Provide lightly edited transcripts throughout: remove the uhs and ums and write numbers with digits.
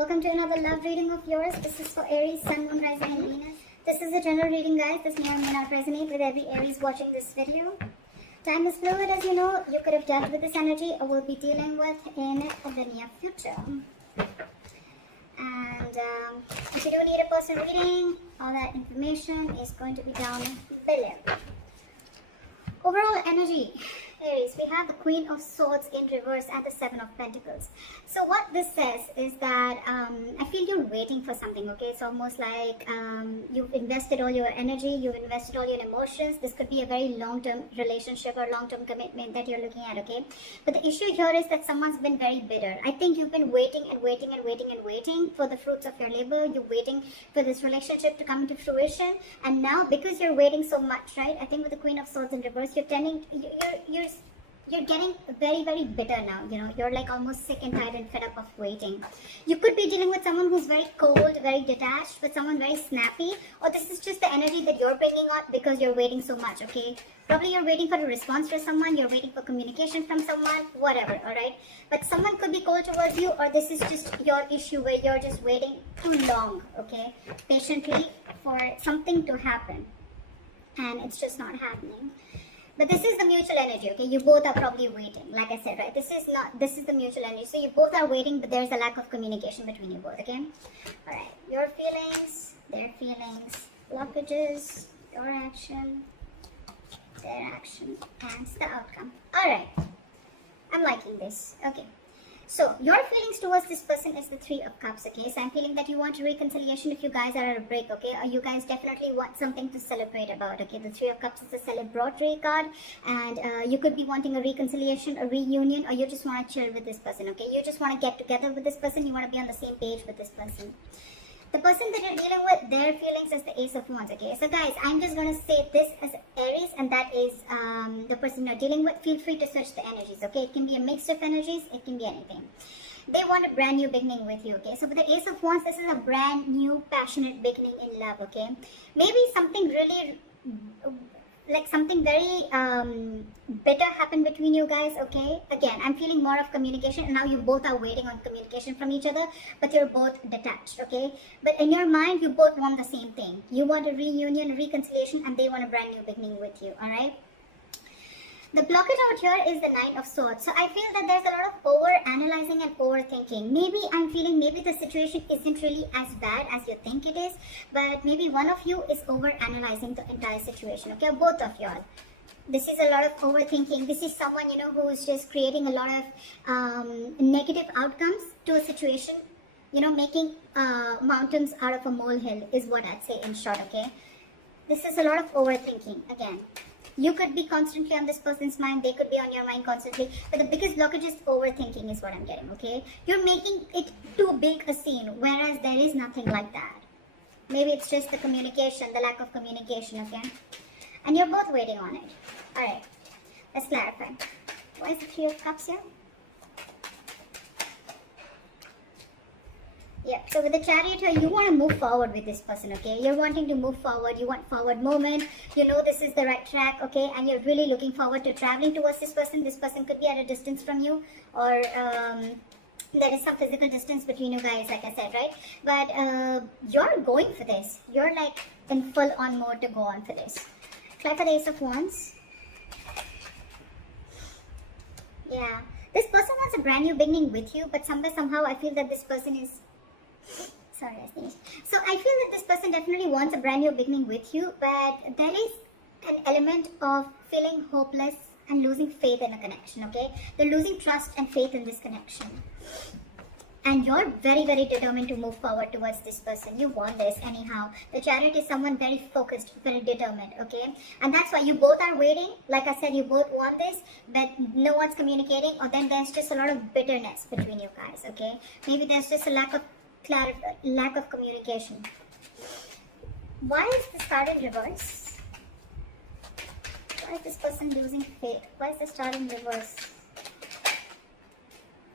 Welcome to another love reading of yours. This is for Aries, Sun, Moon, Rising and Venus. This is a general reading, guys. This may or may not resonate with every Aries watching this video. Time is fluid, as you know. You could have dealt with this energy or will be dealing with in the near future. And if you do need a personal reading, all that information is going to be down below. Overall energy, Aries, we have the Queen of Swords in reverse and the Seven of Pentacles. So what this says is that I feel you're waiting for something, okay? It's almost like you've invested all your energy, you've invested all your emotions. This could be a very long-term relationship or long-term commitment that you're looking at, okay? But the issue here is that someone's been very bitter. I think you've been waiting and waiting and waiting and waiting for the fruits of your labor. You're waiting for this relationship to come into fruition. And now, because you're waiting so much, right? I think with the Queen of Swords in reverse, you're getting very, very bitter now. You know, you're like almost sick and tired and fed up of waiting. You could be dealing with someone who's very cold, very detached, but someone very snappy, or this is just the energy that you're bringing out because you're waiting so much, okay? Probably you're waiting for a response from someone, you're waiting for communication from someone, whatever, all right? But someone could be cold towards you, or this is just your issue where you're just waiting too long, okay? Patiently for something to happen, and it's just not happening. But this is the mutual energy, okay? You both are probably waiting, like I said, right? This is the mutual energy. So you both are waiting, but there's a lack of communication between you both, okay? All right, your feelings, their feelings, blockages, your action, their action, and the outcome. All right, I'm liking this, okay. So your feelings towards this person is the Three of Cups, okay? So I'm feeling that you want a reconciliation if you guys are at a break, okay? Or you guys definitely want something to celebrate about, okay? The Three of Cups is a celebratory card, and you could be wanting a reconciliation, a reunion, or you just want to chill with this person, okay? You just want to get together with this person. You want to be on the same page with this person. The person that you're dealing with, their feelings is the Ace of Wands, okay? So guys, I'm just going to say this as Aries, and that is the person you're dealing with. Feel free to search the energies, okay? It can be a mix of energies. It can be anything. They want a brand new beginning with you, okay? So with the Ace of Wands, this is a brand new, passionate beginning in love, okay? Maybe something really, like something very better happened between you guys, okay? Again, I'm feeling more of communication, and now you both are waiting on communication from each other, but you're both detached, okay? But in your mind, you both want the same thing. You want a reunion, a reconciliation, and they want a brand new beginning with you, all right? The blockage out here is the Knight of Swords. So I feel that there's a lot of over-analyzing and overthinking. Maybe I'm feeling maybe the situation isn't really as bad as you think it is, but maybe one of you is over-analyzing the entire situation, okay? Both of y'all. This is a lot of overthinking. This is someone, you know, who's just creating a lot of negative outcomes to a situation. You know, making mountains out of a molehill is what I'd say in short, okay? This is a lot of overthinking, again. You could be constantly on this person's mind, they could be on your mind constantly, but the biggest blockage is overthinking is what I'm getting, okay? You're making it too big a scene, whereas there is nothing like that. Maybe it's just the communication, the lack of communication, okay? And you're both waiting on it. Alright, let's clarify. Why is the Three of Cups here? Yeah, so with the Chariot here, you want to move forward with this person, okay? You're wanting to move forward, you want forward movement, you know this is the right track, okay? And you're really looking forward to traveling towards this person. This person could be at a distance from you, or there is some physical distance between you guys, like I said, right? But you're going for this. You're like in full on mode to go on for this. Try for the Ace of Wands. Yeah, this person wants a brand new beginning with you, but somehow I feel that this person is... Sorry, I sneezed. So I feel that this person definitely wants a brand new beginning with you, but there is an element of feeling hopeless and losing faith in a connection, okay? They're losing trust and faith in this connection. And you're very, very determined to move forward towards this person. You want this anyhow. The Chariot is someone very focused, very determined, okay? And that's why you both are waiting. Like I said, you both want this, but no one's communicating, or then there's just a lot of bitterness between you guys, okay? Maybe there's just a lack of communication. Why is the Star in reverse? Why is this person losing faith? Why is the Star in reverse?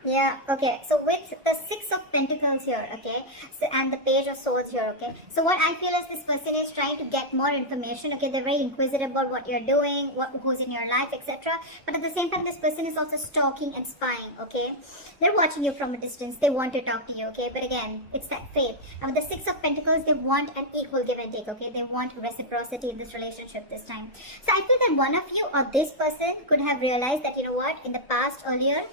Yeah, okay. So with the Six of Pentacles here, okay, so, and the Page of Swords here, okay. So what I feel is this person is trying to get more information, okay. They're very inquisitive about what you're doing, who's in your life, etc. But at the same time, this person is also stalking and spying, okay. They're watching you from a distance. They want to talk to you, okay. But again, it's that faith. And with the Six of Pentacles, they want an equal give and take, okay. They want reciprocity in this relationship this time. So I feel that one of you or this person could have realized that, you know what, in the past earlier,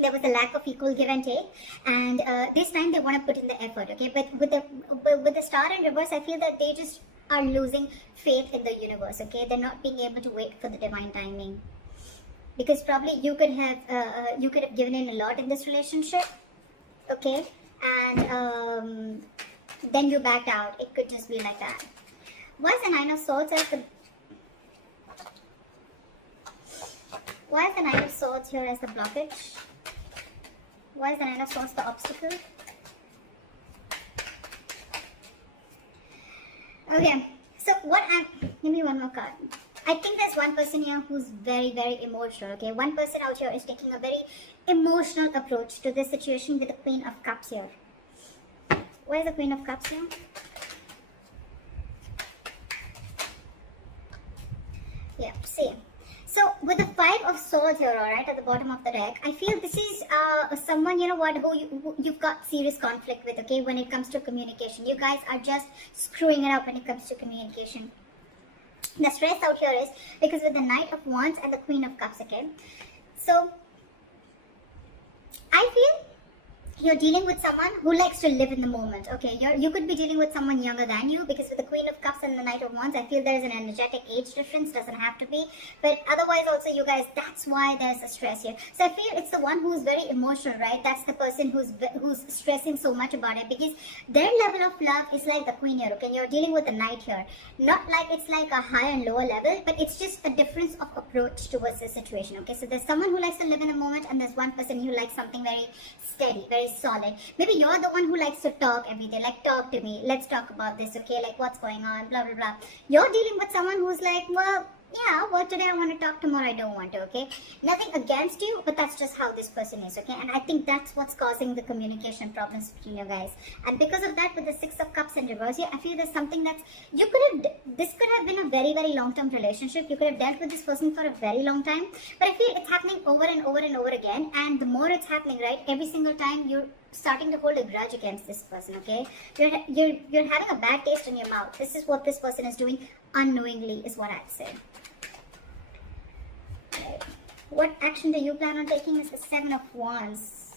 there was a lack of equal give and take, and this time they want to put in the effort, okay. But with the Star in reverse, I feel that they just are losing faith in the universe, okay. They're not being able to wait for the divine timing, because probably you could have given in a lot in this relationship, okay, and then you backed out. It could just be like that. Why is the Nine of Swords as the Nine of Swords here as the blockage? Why is the Nine of Swords the obstacle? Okay, so give me one more card. I think there's one person here who's very, very emotional, okay? One person out here is taking a very emotional approach to this situation with the Queen of Cups here. Why is the Queen of Cups here? Yeah, see. So with the Five of Swords here, alright, at the bottom of the deck, I feel this is someone, you know what, who you've got serious conflict with, okay, when it comes to communication. You guys are just screwing it up when it comes to communication. The stress out here is because with the Knight of Wands and the Queen of Cups, okay. So I feel you're dealing with someone who likes to live in the moment, okay. You could be dealing with someone younger than you, because with the Queen of Cups and the Knight of Wands, I feel there is an energetic age difference. Doesn't have to be, but otherwise also, you guys, that's why there's a stress here. So I feel it's the one who's very emotional, right? That's the person who's stressing so much about it, because their level of love is like the Queen here, okay. You're dealing with the Knight here, not like it's like a high and lower level, but it's just a difference of approach towards the situation, okay. So there's someone who likes to live in the moment, and there's one person who likes something very steady, very solid. Maybe you're the one who likes to talk every day, like, talk to me, let's talk about this, okay, like, what's going on, blah blah blah. You're dealing with someone who's like, well, yeah, well, today I want to talk, tomorrow I don't want to, okay. Nothing against you, but that's just how this person is, okay. And I think that's what's causing the communication problems between you guys. And because of that, with the Six of Cups in reverse here, I feel there's something that's, this could have been a very, very long-term relationship. You could have dealt with this person for a very long time, but I feel it's happening over and over and over again. And the more it's happening, right, every single time you're starting to hold a grudge against this person, okay. You're having a bad taste in your mouth. This is what this person is doing unknowingly, is what I'd say. What action do you plan on taking is the Seven of Wands.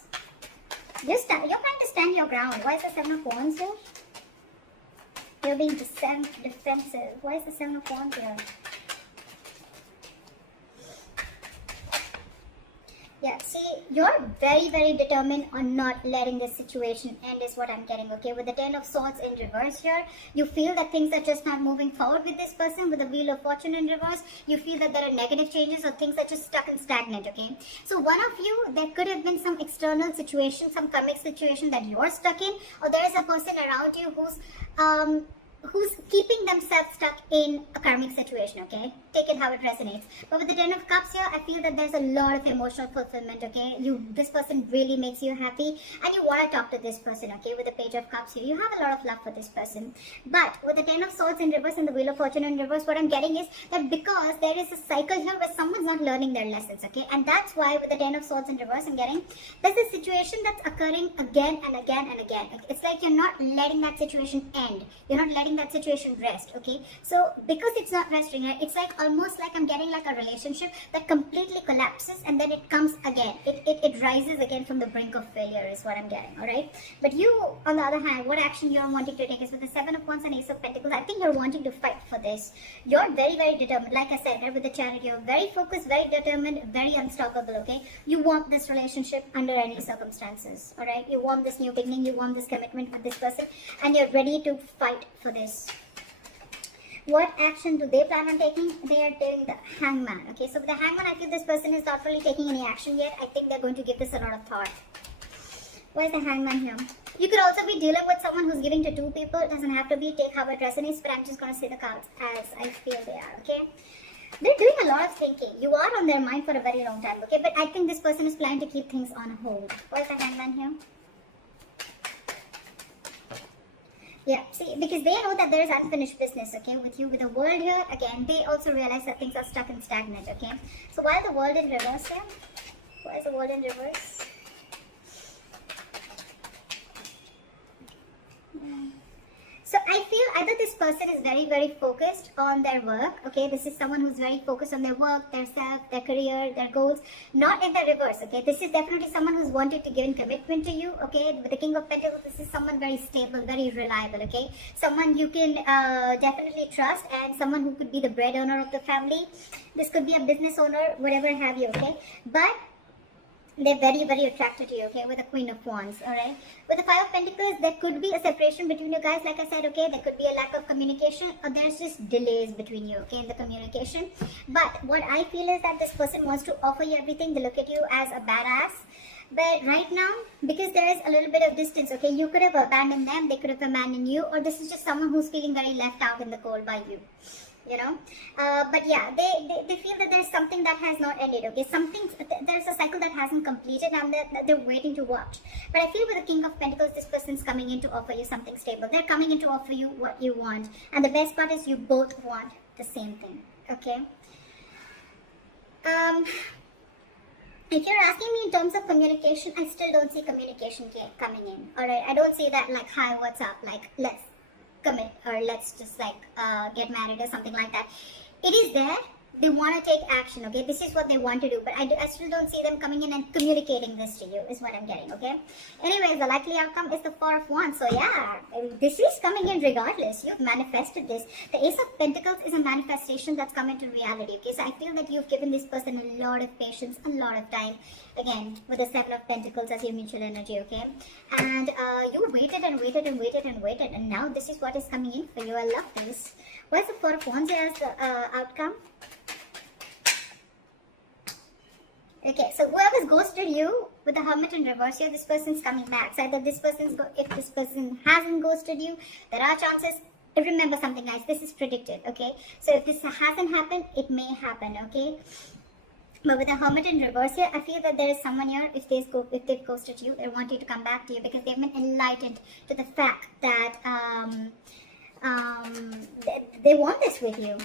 You're trying to stand your ground. Why is the Seven of Wands here? You're being defensive. Why is the Seven of Wands here? Yeah, see, you're very, very determined on not letting this situation end, is what I'm getting, okay? With the Ten of Swords in reverse here, you feel that things are just not moving forward with this person. With the Wheel of Fortune in reverse, you feel that there are negative changes or things are just stuck and stagnant, okay? So one of you, there could have been some external situation, some karmic situation that you're stuck in, or there is a person around you who's keeping themselves stuck in a karmic situation, okay? Take it how it resonates. But with the Ten of Cups here, I feel that there's a lot of emotional fulfillment, okay? This person really makes you happy, and you want to talk to this person, okay? With the Page of Cups here, you have a lot of love for this person. But with the Ten of Swords in reverse and the Wheel of Fortune in reverse, what I'm getting is that because there is a cycle here where someone's not learning their lessons, okay? And that's why with the Ten of Swords in reverse, I'm getting there's a situation that's occurring again and again and again. It's like you're not letting that situation end. You're not letting that situation rest, okay? So because it's not resting, it's like almost like I'm getting like a relationship that completely collapses and then it comes again. It rises again from the brink of failure, is what I'm getting, all right? But you, on the other hand, what action you're wanting to take is with the Seven of Wands and Ace of Pentacles. I think you're wanting to fight for this. You're very, very determined. Like I said, right, with the Chariot, you're very focused, very determined, very unstoppable, okay? You want this relationship under any circumstances, all right? You want this new beginning, you want this commitment with this person, and you're ready to fight for this. What action do they plan on taking? They are doing the Hangman, okay? So with the Hangman, I feel this person is not really taking any action yet. I think they're going to give this a lot of thought. Where's the Hangman here? You could also be dealing with someone who's giving to two people. It doesn't have to be. Take how it resonates, but I'm just going to say the cards as I feel they are, okay? They're doing a lot of thinking. You are on their mind for a very long time, okay? But I think this person is planning to keep things on hold. What is the Hangman here? Yeah, see, because they know that there is unfinished business, okay, with you. With the world here, again, they also realize that things are stuck and stagnant, okay? So while the world in reverse here, why is the world in reverse? So I feel either this person is very, very focused on their work, okay? This is someone who's very focused on their work, their self, their career, their goals, not in the reverse, okay? This is definitely someone who's wanted to give in commitment to you, okay? With the King of Pentacles, this is someone very stable, very reliable, okay? Someone you can definitely trust, and someone who could be the bread owner of the family. This could be a business owner, whatever have you, okay? But they're very, very attracted to you, okay, with the Queen of Wands, alright? With the Five of Pentacles, there could be a separation between you guys, like I said, okay? There could be a lack of communication, or there's just delays between you, okay, in the communication. But what I feel is that this person wants to offer you everything. They look at you as a badass. But right now, because there is a little bit of distance, okay, you could have abandoned them, they could have abandoned you, or this is just someone who's feeling very left out in the cold by you. You know, but yeah, they feel that there's something that has not ended, okay? There's a cycle that hasn't completed, and they're waiting to watch. But I feel with the King of Pentacles, this person's coming in to offer you something stable. They're coming in to offer you what you want, and the best part is you both want the same thing, okay? If you're asking me in terms of communication, I still don't see communication coming in, alright? I don't see that like, hi, what's up, like, let's commit, or let's just like get married or something like that. It is there. They want to take action, okay? This is what they want to do, but I still don't see them coming in and communicating this to you, is what I'm getting, okay? Anyways, the likely outcome is the Four of Wands. So yeah, this is coming in regardless. You've manifested this. The Ace of Pentacles is a manifestation that's come into reality, okay? So I feel that you've given this person a lot of patience, a lot of time. Again, with the Seven of Pentacles as your mutual energy, okay? And you waited and waited and waited and waited, and now this is what is coming in for you. I love this. Why is the Four of Wands as the outcome? Okay, so whoever's ghosted you with the Hermit in reverse here, this person's coming back. So either this person's, if this person hasn't ghosted you, there are chances. Remember something, guys, this is predicted, okay? So if this hasn't happened, it may happen, okay? But with the Hermit in reverse here, I feel that there is someone here, if they've ghosted you, they want you to come back to you because they've been enlightened to the fact that they want this with you.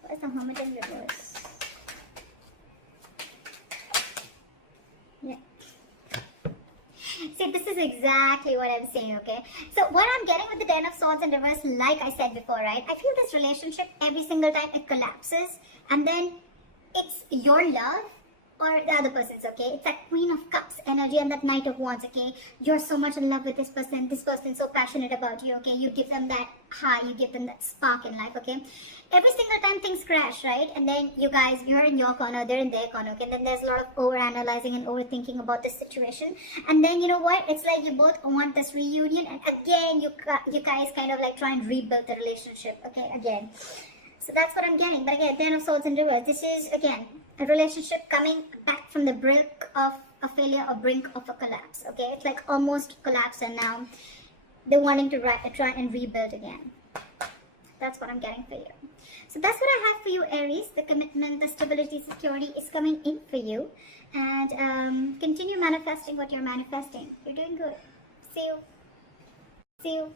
What is the Hermit in reverse? Yeah. See, this is exactly what I'm saying, okay? So what I'm getting with the Ten of Swords in reverse, like I said before, right? I feel this relationship, every single time it collapses, and then it's your love or the other person's, okay? It's that Queen of Cups energy and that Knight of Wands, okay? You're so much in love with this person's so passionate about you, okay? You give them that high, you give them that spark in life, okay? Every single time things crash, right? And then you guys, you're in your corner, they're in their corner, okay? Then there's a lot of over-analyzing and overthinking about this situation. And then, you know what? It's like you both want this reunion, and again, you guys kind of like try and rebuild the relationship, okay? Again. So that's what I'm getting. But again, Ten of Swords in reverse. This is, again, a relationship coming back from the brink of a failure or brink of a collapse, okay? It's like almost collapsed, and now they're wanting to try and rebuild again. That's what I'm getting for you. So that's what I have for you, Aries. The commitment, the stability, security is coming in for you. And continue manifesting what you're manifesting. You're doing good. See you. See you.